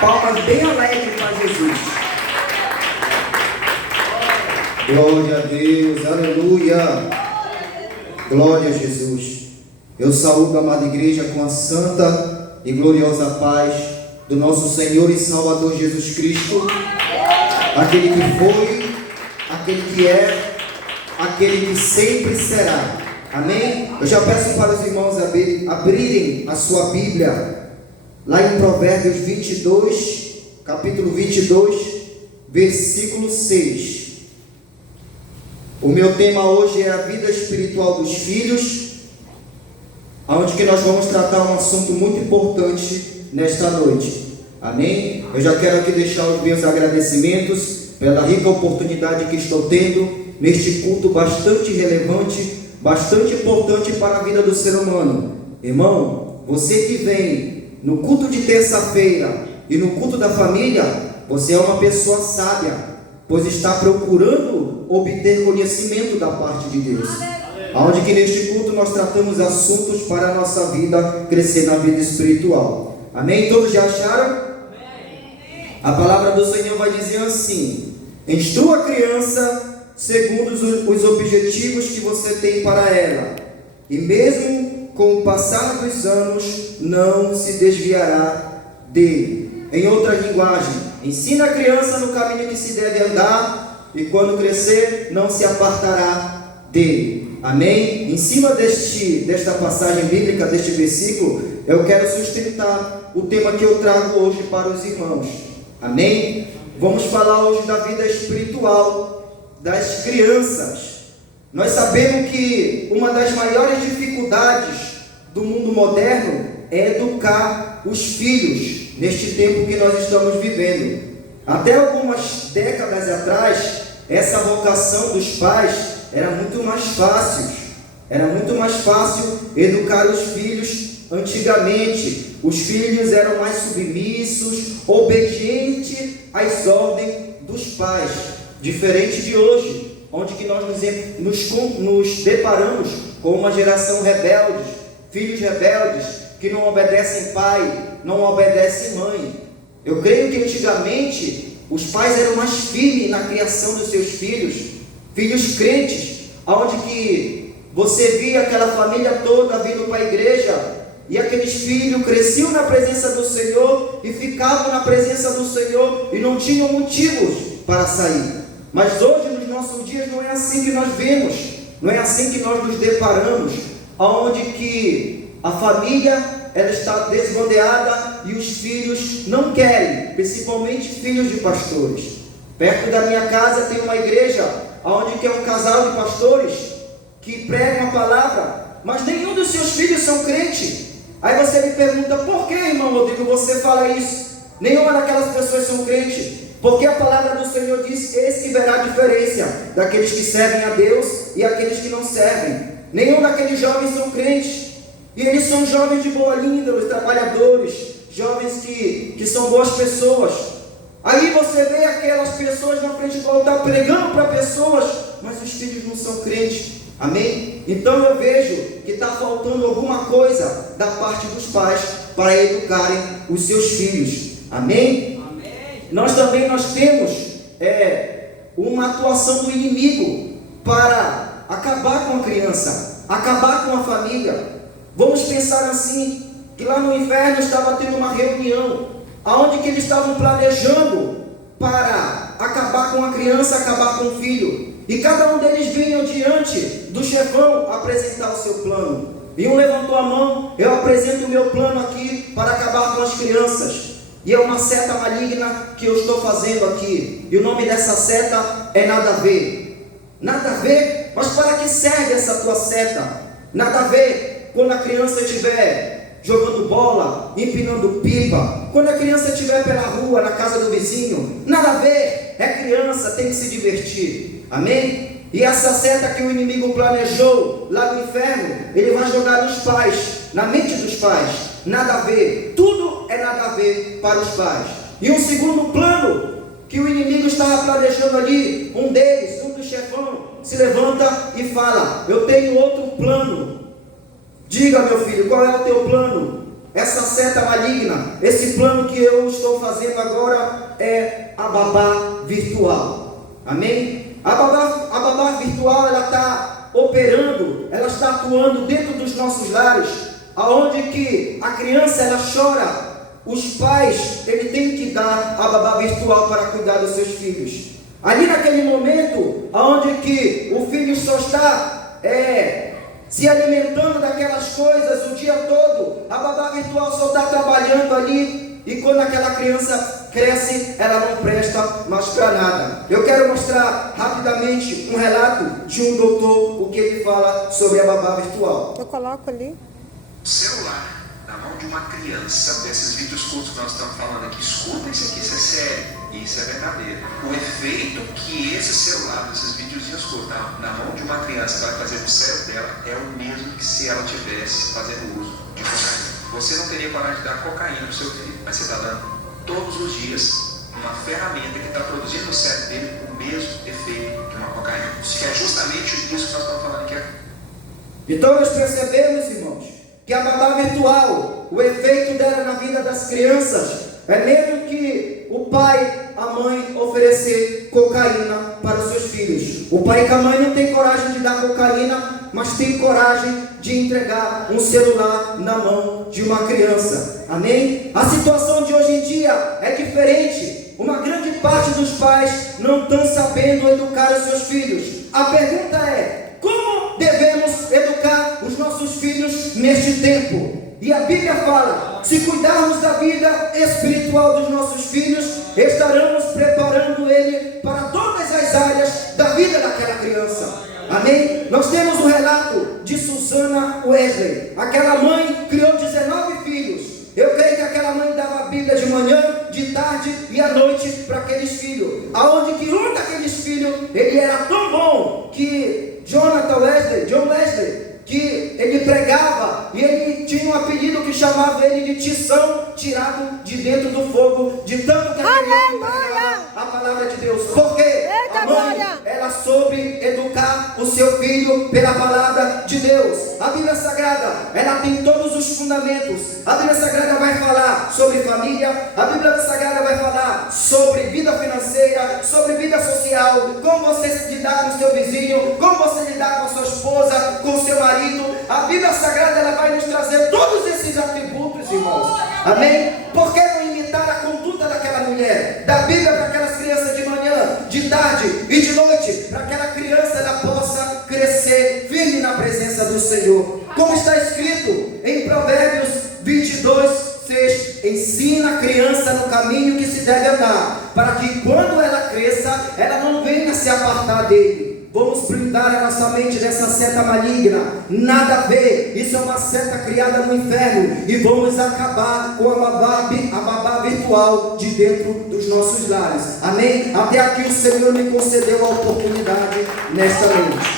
Palmas bem alegres para Jesus. Glória a Deus, aleluia. Glória a Jesus. Eu saúdo a amada igreja com a santa e gloriosa paz do nosso Senhor e Salvador Jesus Cristo, aquele que foi, aquele que é, aquele que sempre será. Amém? Eu já peço para os irmãos abrirem a sua Bíblia lá em Provérbios 22, capítulo 22, versículo 6. O meu tema hoje é a vida espiritual dos filhos, onde que nós vamos tratar um assunto muito importante nesta noite. Amém? Eu já quero aqui deixar os meus agradecimentos pela rica oportunidade que estou tendo neste culto bastante relevante, bastante importante para a vida do ser humano. Irmão, você que vem no culto de terça-feira e no culto da família, você é uma pessoa sábia, pois está procurando obter conhecimento da parte de Deus. Onde que neste culto nós tratamos assuntos para a nossa vida crescer na vida espiritual. Amém? Todos já acharam? A palavra do Senhor vai dizer assim: instrua a criança segundo os objetivos que você tem para ela, e mesmo com o passar dos anos não se desviará dele. Em outra linguagem, ensina a criança no caminho que se deve andar, e quando crescer não se apartará dele. Amém? Em cima desta passagem bíblica, deste versículo, eu quero sustentar o tema que eu trago hoje para os irmãos. Amém? Vamos falar hoje da vida espiritual das crianças. Nós sabemos que uma das maiores dificuldades do mundo moderno é educar os filhos neste tempo que nós estamos vivendo. Até algumas décadas atrás, essa vocação dos pais era muito mais fácil. Era muito mais fácil educar os filhos antigamente. Os filhos eram mais submissos, obedientes às ordens dos pais. Diferente de hoje, onde que nós nos deparamos com uma geração rebelde, filhos rebeldes que não obedecem pai, não obedecem mãe. Eu creio que antigamente os pais eram mais firmes na criação dos seus filhos crentes, onde que você via aquela família toda vindo para a igreja, e aqueles filhos cresciam na presença do Senhor e ficavam na presença do Senhor e não tinham motivos para sair. Mas hoje, nos nossos dias, não é assim que nós vemos, não é assim que nós nos deparamos, onde que a família ela está desbandeada e os filhos não querem, principalmente filhos de pastores. Perto da minha casa tem uma igreja onde que é um casal de pastores que pregam a palavra, mas nenhum dos seus filhos são crentes. Aí você me pergunta: por que, irmão Rodrigo, você fala isso? Nenhuma daquelas pessoas são crentes. Porque a palavra do Senhor diz: esse que verá a diferença daqueles que servem a Deus e aqueles que não servem. Nenhum daqueles jovens são crentes. E eles são jovens de boa índole, trabalhadores, jovens que são boas pessoas. Aí você vê aquelas pessoas na frente do altar pregando para pessoas, mas os filhos não são crentes. Amém? Então eu vejo que está faltando alguma coisa da parte dos pais para educarem os seus filhos. Amém? Amém. Nós temos uma atuação do inimigo para acabar com a criança, acabar com a família. Vamos pensar assim, que lá no inferno estava tendo uma reunião, aonde que eles estavam planejando para acabar com a criança, acabar com o filho. E cada um deles vinha diante do chefão apresentar o seu plano. E um levantou a mão: eu apresento o meu plano aqui para acabar com as crianças. E é uma seta maligna que eu estou fazendo aqui. E o nome dessa seta é Nada a Ver. Nada a ver? Mas para que serve essa tua seta? Nada a ver quando a criança estiver jogando bola, empinando pipa, quando a criança estiver pela rua, na casa do vizinho. Nada a ver, é criança, tem que se divertir. Amém? E essa seta que o inimigo planejou lá no inferno, ele vai jogar nos pais, na mente dos pais. Nada a ver, tudo é nada a ver para os pais. E um segundo plano que o inimigo estava planejando ali, um deles, um do chefão, se levanta e fala: eu tenho outro plano. Diga, meu filho, qual é o teu plano? essa seta maligna, esse plano que eu estou fazendo agora é a babá virtual. Amém? A babá virtual, ela está operando, ela está atuando dentro dos nossos lares, aonde que a criança ela chora, os pais ele tem que dar a babá virtual para cuidar dos seus filhos. Ali naquele momento, aonde que o filho só está se alimentando daquelas coisas o dia todo, a babá virtual só está trabalhando ali, e quando aquela criança cresce, ela não presta mais para nada. Eu quero mostrar rapidamente um relato de um doutor, o que ele fala sobre a babá virtual. Eu coloco ali. Celular na mão de uma criança, desses vídeos curtos que nós estamos falando aqui, escuta isso aqui, isso é sério, isso é verdadeiro. O efeito que esse celular, esses videozinhos curtos na mão de uma criança vai fazer no cérebro dela é o mesmo que se ela tivesse fazendo uso de cocaína. Você não teria coragem de dar cocaína para o seu filho, mas você está dando todos os dias uma ferramenta que está produzindo no cérebro dele o mesmo efeito que uma cocaína, que é justamente isso que nós estamos falando aqui. Então nós percebemos, irmãos, que a babá virtual, o efeito dela na vida das crianças, é mesmo que o pai, a mãe oferecer cocaína para os seus filhos. O pai e a mãe não tem coragem de dar cocaína, mas tem coragem de entregar um celular na mão de uma criança. Amém? A situação de hoje em dia é diferente. Uma grande parte dos pais não estão sabendo educar os seus filhos. A pergunta é: como devemos educar os nossos filhos neste tempo? E a Bíblia fala: se cuidarmos da vida espiritual dos nossos filhos, estaremos preparando ele para todas as áreas da vida daquela criança. Amém? Nós temos o relato de Susana Wesley. Aquela mãe criou 19 filhos. Eu creio que aquela mãe dava a Bíblia de manhã, de tarde e à noite para aqueles filhos. Aonde que um daqueles filhos, ele era tão bom que John Wesley, que ele pregava e ele tinha um apelido que chamava ele de tição tirado de dentro do fogo, de tanto que aquele homem pregava a palavra de Deus. Porque a mãe, ela soube educar o seu filho pela palavra de Deus. A Bíblia Sagrada, ela tem todos os fundamentos. A Bíblia Sagrada vai falar sobre família, a Bíblia Sagrada vai falar sobre vida financeira, sobre vida social, como você lidar com o seu vizinho, como você lidar com a sua esposa, com o seu marido. A Bíblia Sagrada, ela vai nos trazer todos esses atributos, irmãos. Amém? Por que não imitar a conduta daquela mulher? Da Bíblia para aquelas crianças de manhã, de tarde e de noite, para que aquela criança ela possa crescer firme na presença do Senhor. Como está escrito em Provérbios 22:6, ensina a criança no caminho que se deve andar, para que quando ela cresça, ela não venha se apartar dele. Vamos blindar a nossa mente dessa seta maligna. Nada a ver. Isso é uma seta criada no inferno. E vamos acabar com a babá virtual de dentro dos nossos lares. Amém? Até aqui o Senhor me concedeu a oportunidade nesta noite.